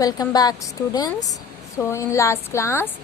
Welcome back, students. So in last class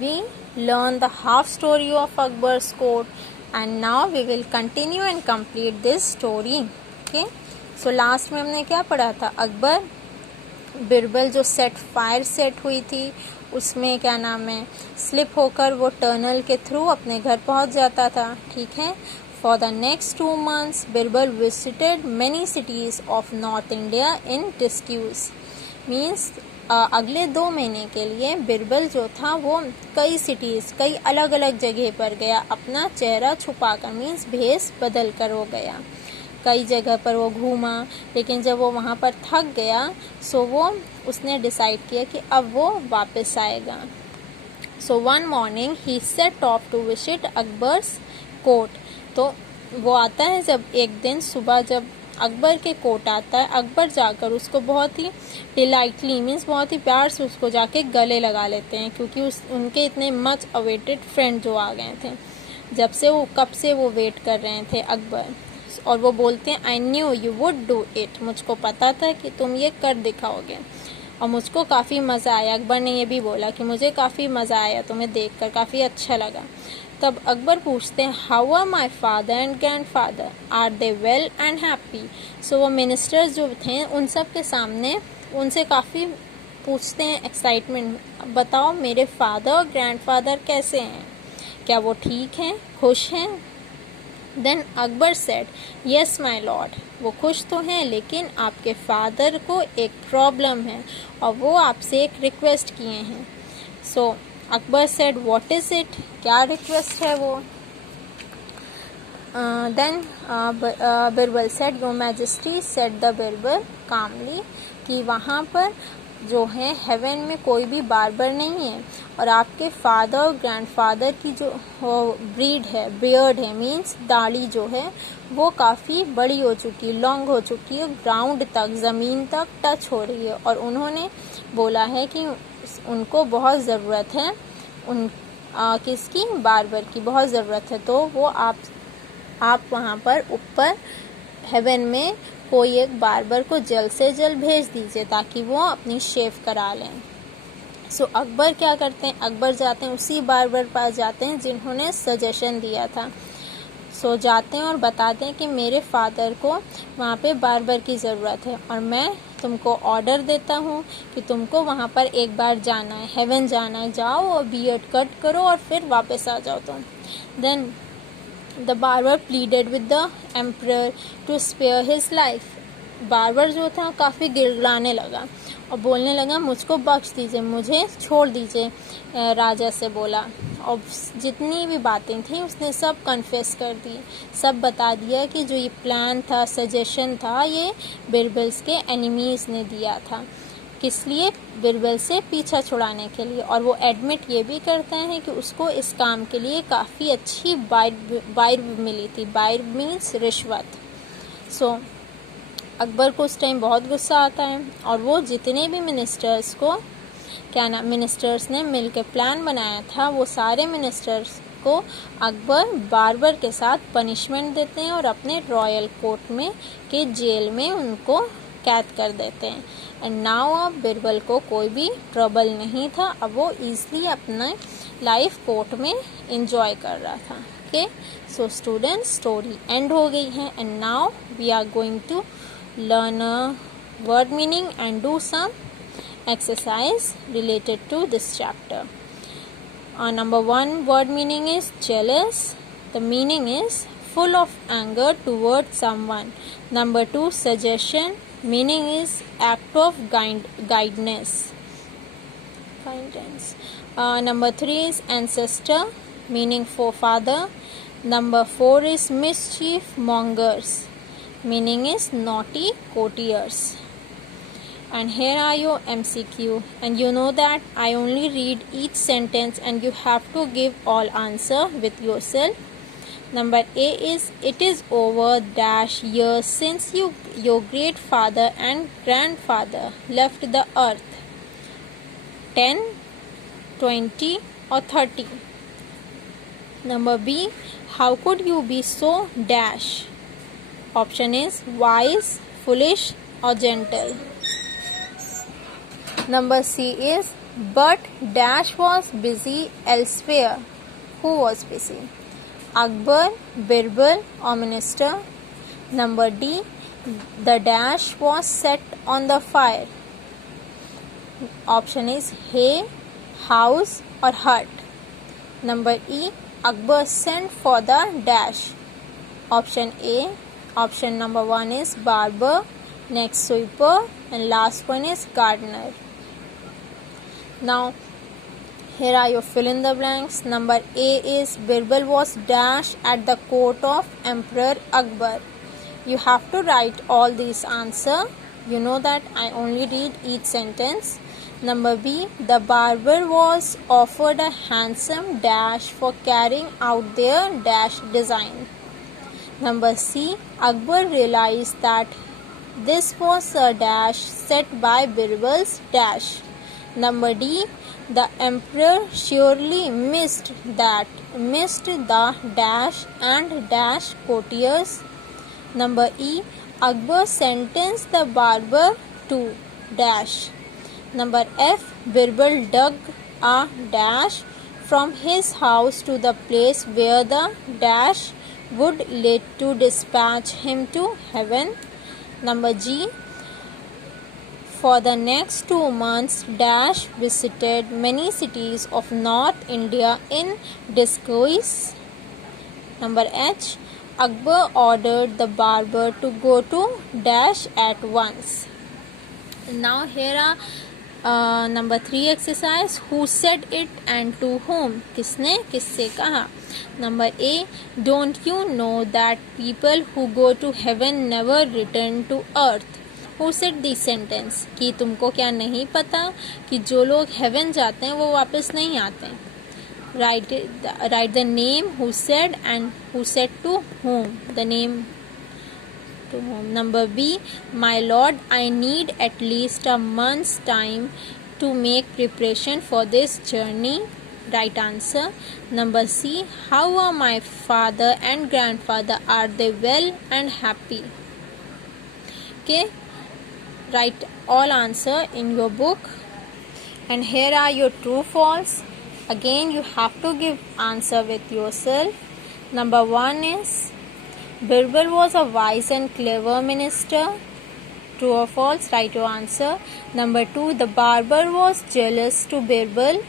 we learned the half story of Akbar's court, and now we will continue and complete this story. Okay, so last में हमने क्या पढ़ा था? अकबर बिरबल जो fire set हुई थी उसमें क्या नाम है, स्लिप होकर वो टनल के थ्रू अपने घर पहुंच जाता था. ठीक है. For the next 2 months, Birbal visited many cities of North India in disguise. Means अगले 2 महीने के लिए बिरबल जो था वो कई सिटीज़, कई अलग अलग जगह पर गया, अपना चेहरा छुपाकर, मीन्स भेष बदल कर वो गया. कई जगह पर वो घूमा, लेकिन जब वो वहाँ पर थक गया सो उसने डिसाइड किया कि अब वो वापस आएगा. So one morning he set off to visit Akbar's court. तो वो आता है जब एक दिन सुबह, जब अकबर के कोर्ट आता है, अकबर जाकर उसको बहुत ही डिलाइटली, मीन्स बहुत ही प्यार से उसको जाके गले लगा लेते हैं, क्योंकि उनके इतने मच अवेटेड फ्रेंड जो आ गए थे, कब से वो वेट कर रहे थे अकबर. और वो बोलते हैं I knew you would do it. मुझको पता था कि तुम ये कर दिखाओगे और मुझको काफ़ी मज़ा आया. अकबर ने ये भी बोला कि मुझे काफ़ी मज़ा आया तुम्हें देखकर, काफ़ी अच्छा लगा. तब अकबर पूछते हैं how are my father and grandfather, are they well and happy. So वो मिनिस्टर्स जो थे उन सब के सामने उनसे काफ़ी पूछते हैं एक्साइटमेंट, बताओ मेरे फादर और ग्रैंड फादर कैसे हैं, क्या वो ठीक हैं, खुश हैं. Then Akbar said yes my lord, वो खुश तो हैं, लेकिन आपके फादर को एक प्रॉब्लम है और वो आपसे एक रिक्वेस्ट किए हैं. So Akbar said what is it, क्या रिक्वेस्ट है वो. Then Birbal said your majesty said the Birbal calmly, कि वहाँ पर जो है हेवन में कोई भी बार्बर नहीं है और आपके फादर और ग्रैंडफादर की जो बियर्ड है, मीन्स दाढ़ी जो है वो काफ़ी बड़ी हो चुकी है, लॉन्ग हो चुकी है, ग्राउंड तक, ज़मीन तक टच हो रही है. और उन्होंने बोला है कि उनको बहुत ज़रूरत है, किसकी, बार्बर की बहुत ज़रूरत है. तो वो आप वहाँ पर ऊपर हेवन में कोई एक बार्बर को जल्द से जल्द भेज दीजिए ताकि वो अपनी शेव करा लें. सो अकबर क्या करते हैं, अकबर जाते हैं उसी बार्बर पास जाते हैं जिन्होंने सजेशन दिया था. सो जाते हैं और बताते हैं कि मेरे फादर को वहाँ पे बार्बर की ज़रूरत है और मैं तुमको ऑर्डर देता हूँ कि तुमको वहाँ पर एक बार जाना है, हेवन जाना है, जाओ और बियर्ड कट करो और फिर वापस आ जाओ तुम. Then the barber pleaded with the emperor to spare his life. Barber जो था काफ़ी गिड़गिड़ाने लगा और बोलने लगा मुझको बख्श दीजिए, मुझे छोड़ दीजिए. राजा से बोला और जितनी भी बातें थी उसने सब कन्फेस कर दी, सब बता दिया कि जो ये प्लान था, सजेशन था, ये बिरबल्स के एनिमीज़ ने दिया था. किस लिए, बिरबल से पीछा छुड़ाने के लिए. और वो एडमिट ये भी करता है कि उसको इस काम के लिए काफ़ी अच्छी बाइर्ब मिली थी. बाइर्ब मीन्स रिश्वत. सो अकबर को उस टाइम बहुत गुस्सा आता है और वो जितने भी मिनिस्टर्स ने मिलकर प्लान बनाया था, वो सारे मिनिस्टर्स को अकबर बार्बर के साथ पनिशमेंट देते हैं और अपने रॉयल कोर्ट में के जेल में उनको कैद कर देते हैं. एंड नाउ अब बिरबल को कोई भी ट्रबल नहीं था, अब वो ईजिली अपना लाइफ कोर्ट में एंजॉय कर रहा था. Okay, so students story end हो गई है and now we are going to learn a word meaning and do some exercise related to this chapter. Number 1 word meaning is jealous. The meaning is full of anger towards someone. Number 2 suggestion, meaning is act of guidance. Number 3 is ancestor, meaning forefather. Number 4 is mischief mongers, meaning is naughty courtiers. And here are your MCQ, and you know that I only read each sentence and you have to give all answer with yourself. Number A is it is over dash years since your great father and grandfather left the earth. 10, 20 or 30. Number B, how could you be so dash? Option is wise, foolish or gentle. Number C is, but dash was busy elsewhere. Who was busy? Akbar, Birbal or minister? Number D, the dash was set on the fire. Option is hay, house or hut. Number E, Akbar sent for the dash. Option A, option number 1 is barber, next sweeper and last one is gardener. Now here are your fill in the blanks. Number A is Birbal was dash at the court of Emperor Akbar. You have to write all these answer. You know that I only read each sentence. Number B, the barber was offered a handsome dash for carrying out their dash design. Number C, Akbar realized that this was a dash set by Birbal's dash. Number D, the emperor surely missed the dash and dash courtiers. Number E, Akbar sentenced the barber to dash. Number F, Birbal dug a dash from his house to the place where the dash would lead to dispatch him to heaven. Number G, for the next 2 months, dash visited many cities of North India in disguise. Number H, Akbar ordered the barber to go to dash at once. Now here are number 3 exercise. Who said it and to whom? किसने किससे कहा? Number A, don't you know that people who go to heaven never return to earth? Who said this sentence? कि तुमको क्या नहीं पता कि जो लोग heaven जाते हैं वो वापस नहीं आते हैं. Write the name who said and who said to whom. The name to whom. Number B, my lord, I need at least a month's time to make preparation for this journey. Right answer. Number C, how are my father and grandfather? Are they well and happy? Okay, write all answer in your book. And here are your true false. Again you have to give answer with yourself. Number 1 is Birbal was a wise and clever minister. True or false? Write your answer. Number 2, the barber was jealous to Birbal.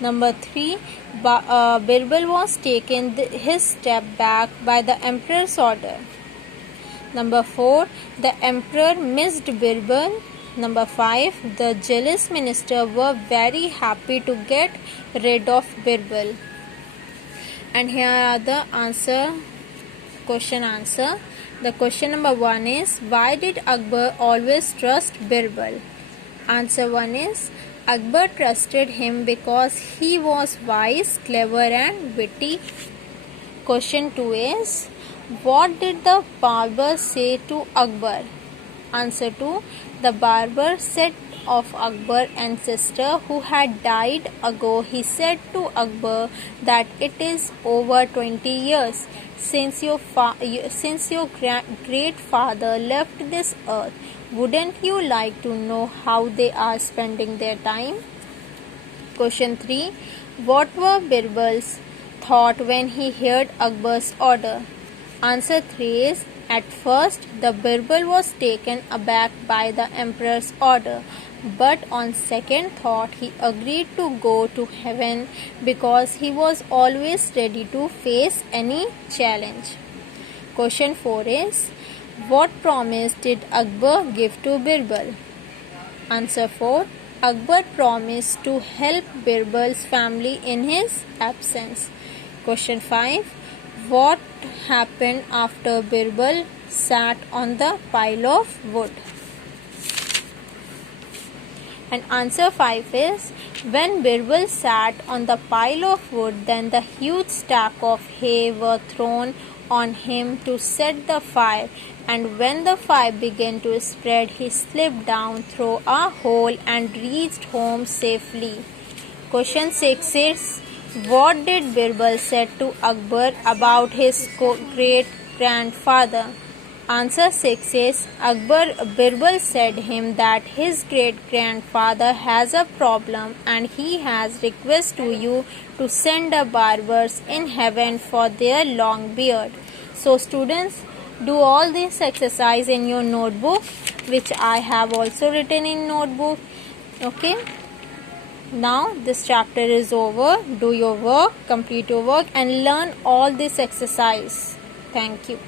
Number 3, Birbal was taken his step back by the emperor's order. Number 4, the emperor missed Birbal. Number 5, the jealous minister were very happy to get rid of Birbal. And here are the question answer. The question number 1 is, why did Akbar always trust Birbal? Answer 1 is, Akbar trusted him because he was wise, clever and witty. Question 2 is, what did the barber say to Akbar? Answer 2, the barber said of Akbar's ancestor who had died ago, he said to Akbar that it is over 20 years since your great father left this earth. Wouldn't you like to know how they are spending their time? Question 3. What were Birbal's thought when he heard Akbar's order? Answer 3 is, at first the Birbal was taken aback by the emperor's order, but on second thought he agreed to go to heaven because he was always ready to face any challenge. Question 4 is, what promise did Akbar give to Birbal? Answer 4, Akbar promised to help Birbal's family in his absence. Question 5, what happened after Birbal sat on the pile of wood? And answer 5 is, when Birbal sat on the pile of wood, then the huge stack of hay were thrown on him to set the fire, and when the fire began to spread, he slipped down through a hole and reached home safely. Question 6 is, what did Birbal say to Akbar about his great grandfather? Answer 6 is Akbar Birbal said him that his great-grandfather has a problem and he has request to you to send the barbers in heaven for their long beard. So students, do all this exercise in your notebook, which I have also written in notebook. Okay. Now this chapter is over. Do your work, complete your work and learn all this exercise. Thank you.